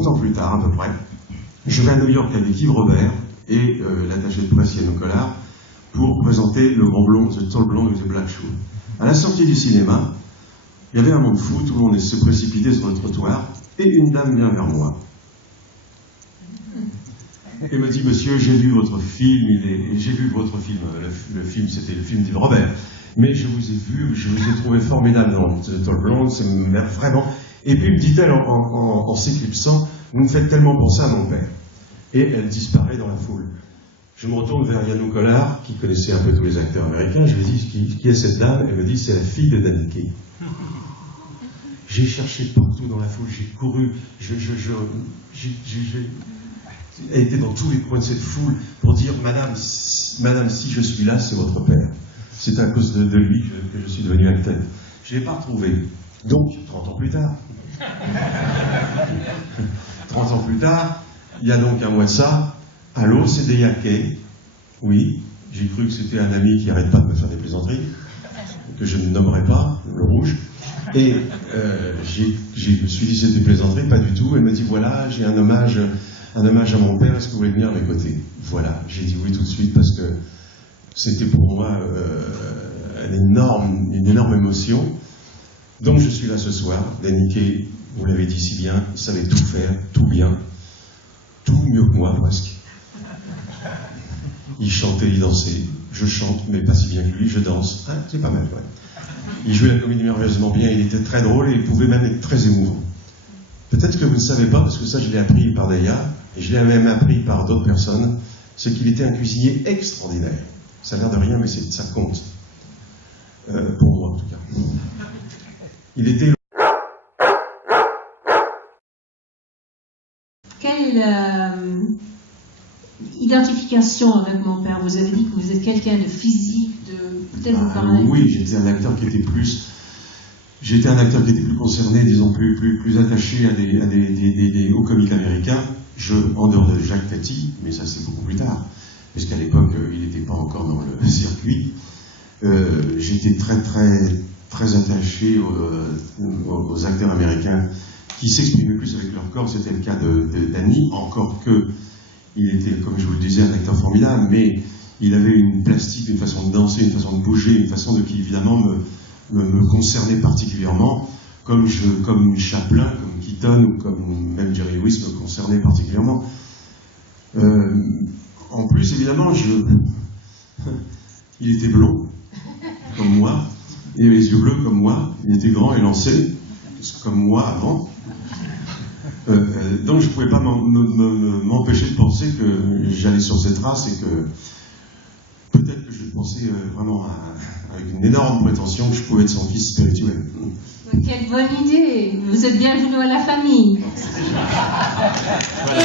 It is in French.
30 ans plus tard, à peu près, je vais à New York avec Yves Robert et l'attaché de presse Yannou Collard pour présenter le grand blond, The Tall Blonde with the Black Shoe. À la sortie du cinéma, il y avait un monde fou, tout le monde s'est précipité sur le trottoir, et une dame vient vers moi. Et me dit, monsieur, j'ai vu votre film, le film c'était le film d'Yves Robert, mais je vous ai vu, je vous ai trouvé formidable dans The Tall Blonde, c'est vraiment... Et puis me dit-elle en s'éclipsant, vous me faites tellement penser à mon père. Et elle disparaît dans la foule. Je me retourne vers Yannou Collard, qui connaissait un peu tous les acteurs américains, je lui dis, qui est cette dame? Elle me dit, c'est la fille de Danny Kaye. J'ai cherché partout dans la foule, j'ai couru, elle était dans tous les coins de cette foule pour dire, madame, si je suis là, c'est votre père. C'est à cause de lui que je suis devenu acteur. Je ne l'ai pas retrouvé. Donc, 30 ans plus tard, 30 ans plus tard, il y a donc un mois de ça, allô, c'est Deya Kay. Oui, j'ai cru que c'était un ami qui n'arrête pas de me faire des plaisanteries, que je ne nommerai pas, le rouge. Et je me suis dit c'était des plaisanteries, pas du tout. Elle me dit voilà, j'ai un hommage à mon père, est-ce que vous voulez venir à mes côtés? Voilà, j'ai dit oui tout de suite parce que c'était pour moi une énorme émotion. Donc je suis là ce soir. Danny Kaye, vous l'avez dit si bien, il savait tout faire, tout bien, tout mieux que moi presque. Il chantait, il dansait. Je chante, mais pas si bien que lui, je danse. Ah, c'est pas mal, ouais. Il jouait la comédie merveilleusement bien, il était très drôle et il pouvait même être très émouvant. Peut-être que vous ne savez pas, parce que ça je l'ai appris par Deya, et je l'ai même appris par d'autres personnes, c'est qu'il était un cuisinier extraordinaire. Ça a l'air de rien, mais ça compte. Pour moi, en tout cas. Il était... Quelle identification avec mon père? Vous avez dit que vous êtes quelqu'un de physique, peut-être vous parlez... Oui, j'étais un acteur qui était plus... J'étais un acteur qui était plus concerné, disons, plus attaché aux comiques américains. En dehors de Jacques Tati, mais ça c'est beaucoup plus tard, puisqu'à l'époque il n'était pas encore dans le circuit. J'étais très attaché aux acteurs américains qui s'exprimaient plus avec leur corps. C'était le cas de Danny, encore que il était, comme je vous le disais, un acteur formidable, mais il avait une plastique, une façon de danser, une façon de bouger, une façon qui évidemment me concernait particulièrement, comme Chaplin, comme Keaton ou comme même Jerry Lewis me concernait particulièrement. En plus, évidemment, il était blond, comme moi, il avait les yeux bleus comme moi, il était grand et lancé, comme moi avant. Donc je ne pouvais pas m'empêcher de penser que j'allais sur cette race et que peut-être que je pensais vraiment avec une énorme prétention que je pouvais être son fils spirituel. Quelle bonne idée! Vous êtes bienvenue à la famille. Voilà.